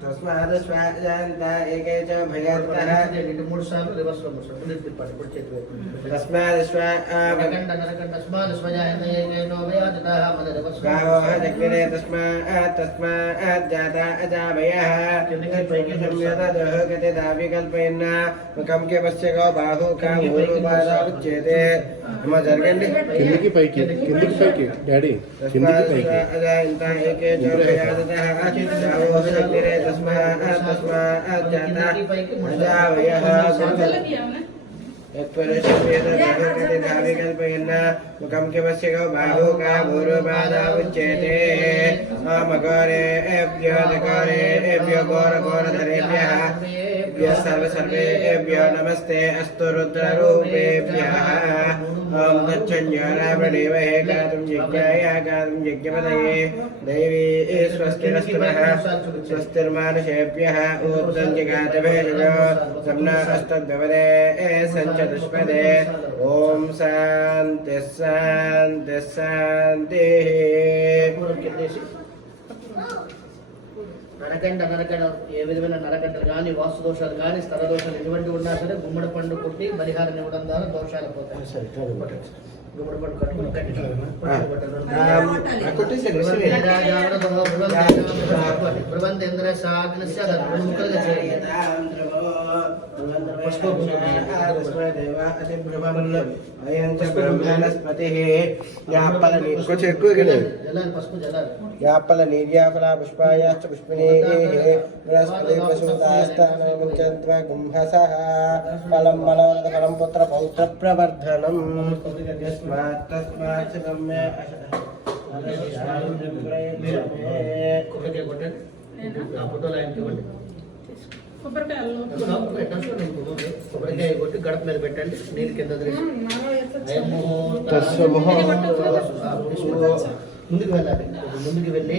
तस्मादश्वाजान्त एके च भयातः ఇది 3 సార్లు రివర్స్ లో ముసలు తిప్పాలి ఇప్పుడు చేతి వైపు तस्मादश्वा నరకండ తస్మాదశ్వజాయంత ఏకేనో భయాతః మద రివర్స్ गावो जग्निरे तस्मात् जाता अजाभयः संयतः गते दावि कल्पयन् मुखं के पश्य गो बाहु का ऊरुपादा उच्यते हम जरगंడి కిందికి పైకి డాడీ కిందికి పైకి अजायन्त एके च भयातः गावो जग्निरे तस्मात् जाता अजाभयः मुखं के पश्य गो बाहु का ऊरुपादा उच्यते मकरेभ्यो दकरेभ्यो घोरधरेभ्यः सर्वेभ्यो नमस्ते अस्तु रुद्ररूपेभ्यः ॐ तच्छन्यो रावणेवहे गातुं यज्ञाय गातुं यज्ञपदये दैवी स्वस्तिरस्तु नः स्वस्तिर्मानुषेभ्यः ऊर्ध्वं जगातभेजयो सम्ना अस्तद्भवदे सञ्चतुष्पदे ॐ शान्तिः शान्तिः शान्तिः నరకండ ఏ విధమైన నరకంటలు కానీ వాస్తు దోషాలు కానీ స్థల దోషాలు ఎటువంటి ఉన్నా సరే గుమ్మడి పండు కొట్టి పరిహారం ఇవ్వడం ద్వారా దోషాలు పోతాయి. గుమ్మడి పండు కట్టుకుని కట్టింద్ర సాగ్నస్య ముక్కలుగా చేయాలి. कुछ ఎక్కువ పసుపు జలాలు यापल निर्यापला पुष्पायाश्च पुष्पिने बृहस्पति प्रसूतास्तानमुञ्चन्त्वा गुंहसः फलं मनोरथफलं पुत्र पौत्र प्रवर्धनम् तस्मात् ब्रह्मे ఫోటోలు ఆయన చూడండి. కొబ్బరికాయ కొట్టి గడప మీద పెట్టండి. నీళ్ళు కింద ముందుకు వెళ్ళాలి. ముందుకు వెళ్ళి